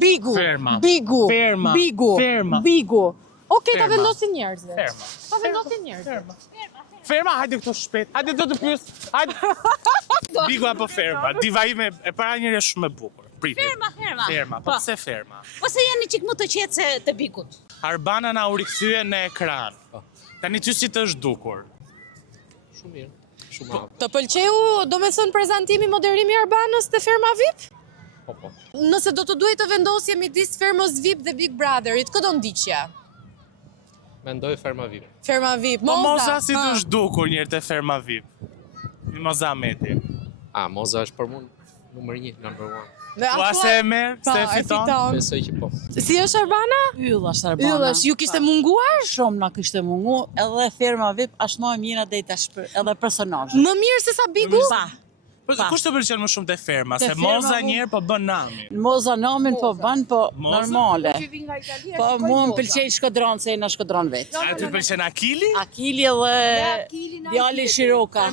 Bigu. Ferma. Bigu. Ferma. Bigu. Ferma. Bigu. Okej, ta Ferma. vendosin njerëzit. Ferma. Ta vendosin njerëzit. Ferma. Ferma, hajde këtu shpejt. Hajde do të pyes. Hajde. Bigu apo ferma? Diva ime e para njëri është shumë e bukur. Priti. Ferma. Ferma, po pse ferma? Po se jeni qik më të qetë se të Bigut. Arbana na u rikthye në ekran. Tani ty si të është dukur? Shumë mirë. Shumë Të pëlqeu, do me thënë, prezantimi moderimi Arbanës te ferma VIP? po. Nëse do të duhet të vendosje midis fermës VIP dhe Big Brotherit, kë do ndiqja? Mendoj ferma VIP. Ferma VIP, Po Moza si ha. të është dukur njërë të ferma VIP? Moza Meti. Moza është për mund numër 1, number 1. Dhe Ua se e merë, se e fiton? Besoj që po. Si është Arbana? Yll është Arbana. Yll është, ju kishte munguar? Shumë na kishte mungu, edhe ferma VIP është më e mira deri tash edhe personazhe. Më mirë se sa Bigu? Po kush të pëlqen më shumë te ferma? Te Se ferma, Moza po. njëherë po bën namin. Moza namin po bën, po Moza? normale. Po mua më pëlqej Shkodran se na Shkodran vet. A ty pëlqen Akili? Akili dhe djali Shiroka.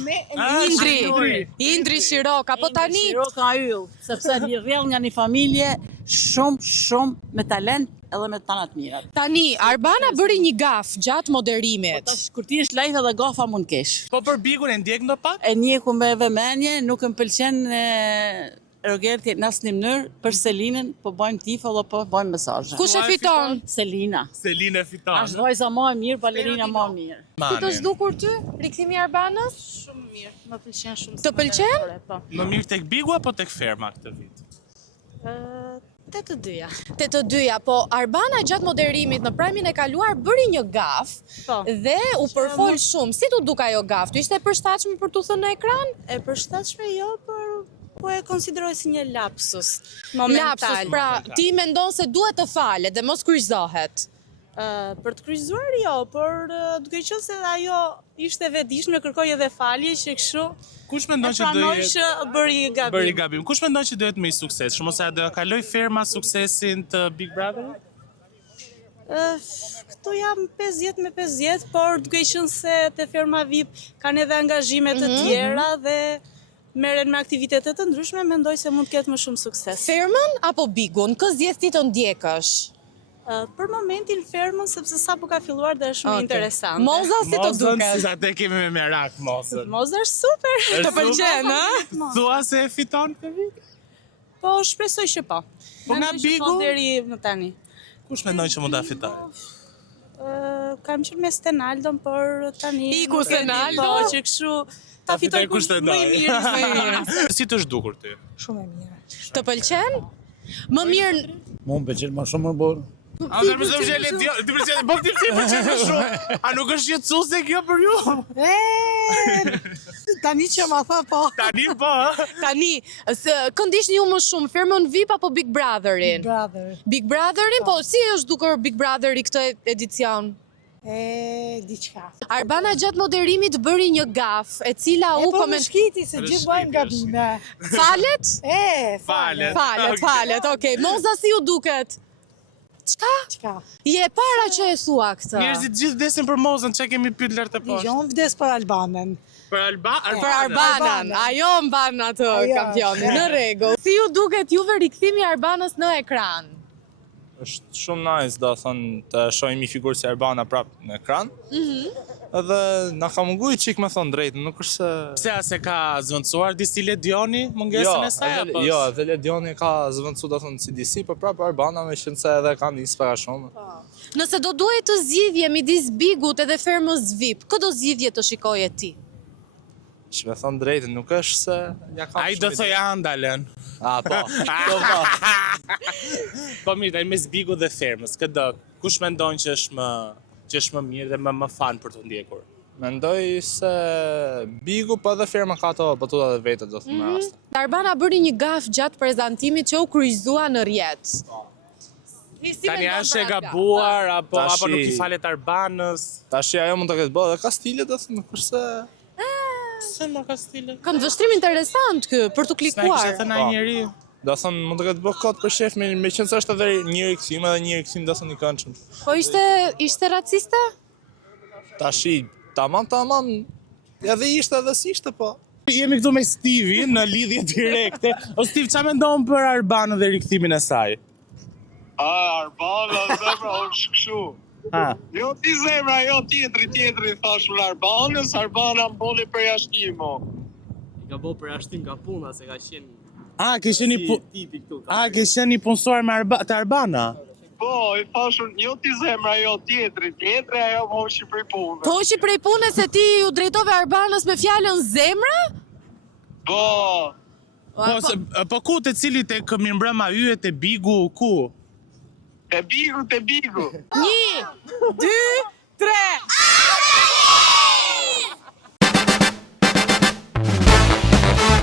Indri Shiroka, po tani Shiroka Yll, sepse rrjedh nga një familje shumë me talent edhe me tana të mira. Tani Arbana bëri një gaf gjatë moderimit. Tash kur ti je lajth edhe gafa mund kesh. Po për Bigun e ndjek ndo pak? E njeku me vëmendje, nuk më pëlqen Rogerti në asnjë mënyrë për Selinën, po bëjmë tifo dhe po bëjmë mesazhe. Kush e fiton? Selina. Selina fiton. Është vajza më e mirë, balerina më e mirë. Si të zhdukur ty, rikthimi i Arbanës? Shumë mirë, më pëlqen shumë. Të pëlqen? Po. Më mirë tek Bigu apo tek ferma këtë vit? Te të dyja. Te të dyja, po Arbana gjatë moderimit në prajmin e kaluar bëri një gaf Po. dhe u përfol shumë. Si t'u duk ajo gaf? Ty ishte e përshtatshme për t'u thënë në ekran? E përshtatshme jo, por po e konsideroj si një lapsus Lapsus, pra ti mendon se duhet të falet dhe mos kryqëzohet. Për të kryqëzuar jo, por duke qenë se ajo ishte vetëdijshme, kërkoi edhe falje që kështu. Kush E mendon që do pranoj jetë? që bëri gabim. Bëri gabim. Kush mendon që do jetë më i sukses? Shumë ose a do ja kaloj ferma suksesin të Big Brother? Këtu jam 50 me 50, por duke qenë se te ferma VIP kanë edhe angazhime të tjera dhe merren me aktivitete të ndryshme, mendoj se mund të ketë më shumë sukses. Fermën apo Bigun? Kë zgjedh ti të ndjekësh? Për momentin fermën, sepse sa po ka filluar dhe është shumë interesante. Moza si të Mozën, duket? si atë kemi me merak Mozën. Moza është super. Të pëlqen, ha? Thua se e fiton këtë vit? Po shpresoj që po. Po nga Mendoj që Bigu? po deri më tani. Kush mendon që mund ta fitojë? Kam qenë me Stenaldon, por tani Iku nuk e di, Stenaldo? Po që kështu ta fitoj kush të më i doj. mirë. Si të zhdukur ty? Shumë e mirë. Të pëlqen? Më mirë Mu më pëlqen më shumë më borë. A do të mësoj gjele ti pëlqen, po ti pëlqen më shumë. A nuk është jetësuese kjo për ju? Tani që ma tha po. Tani po. tani, këndishni ju më shumë, fermën VIP apo Big Brotherin? Brother. Big Brotherin, po si është dukur Big Brotheri këtë edicion? Diçka. Arbana gjatë moderimit bëri një gaf, e cila u Po më koment... shkiti se gjithë bëjmë gabime. Falet? Falet. Falet, okej. Moza si ju duket? Çka? Je para që e thua këtë. Njerëzit gjithë vdesin për Mozën, çka kemi pyet lart e poshtë. Jo, unë vdes për Albanën. Për Për Arbanën, ajo mban atë Ajo. kampionin, në rregull. Si ju duket juve rikthimi i Arbanës në ekran? Është shumë nice, do thonë të shohim një figurë si Arbana prapë në ekran. Edhe na ka munguar çik me thon drejtën, nuk është se Pse a se ka zvendësuar disi Ledioni mungesën e saj apo? Jo, edhe Ledioni ka zvendësuar do thonë si DC, por prapë Arbana me qenë se edhe ka nisë para shumë. Nëse do duhet të zgjidhje midis Bigut edhe fermës VIP, kë do zgjidhje të shikoje ti? Që me thon drejtën, nuk është se ja ka. Ai do thoj Andalen. Po. Po. Po mirë, tani mes Bigu dhe fermës, këdo, kush mendon që është më mirë dhe më fan për të ndjekur? Mendoj se Bigu po edhe ferma ka ato batuta dhe vetë do thonë në rast. Arbana bëri një gaf gjatë prezantimit që u kryqëzua në rrjet. Tani është e gabuar apo nuk i falet Arbanës? Tash ajo mund të ketë bërë dhe ka stile do thonë, nuk është se Se më ka stile. Kanë vështrim interesant kë për të S'na klikuar. kishte thënë ai njeri. do thonë mund të ketë bërë kot për shef me qenë se është edhe një rikthim edhe një rikthim do thonë i këndshëm. Po ishte raciste? Tashi, tamam, edhe ishte edhe si ishte, po. Jemi këtu me Stevie në lidhje direkte. O Steve, ç'a mendon për Arbanën dhe rikthimin e saj? Arbana, zemra, është kështu. Jo ti zemra, jo tjetri thash për Arbanës, Arbana më boli për jashtim, mo. Ka bo për ashtim ka puna, se ka qenë Ke qenë tipi këtu. ke qenë një punësuar të Arbana? Po, i thashun, jo ti zemra, jo tjetri ajo më hoqi prej punë. Po që prej punës se ti ju drejtove Arbanës me fjalën zemra? Po, Po ku të cilit e këmi mbrëma yjet e Bigu, ku? te bigu. 1, 2, 3.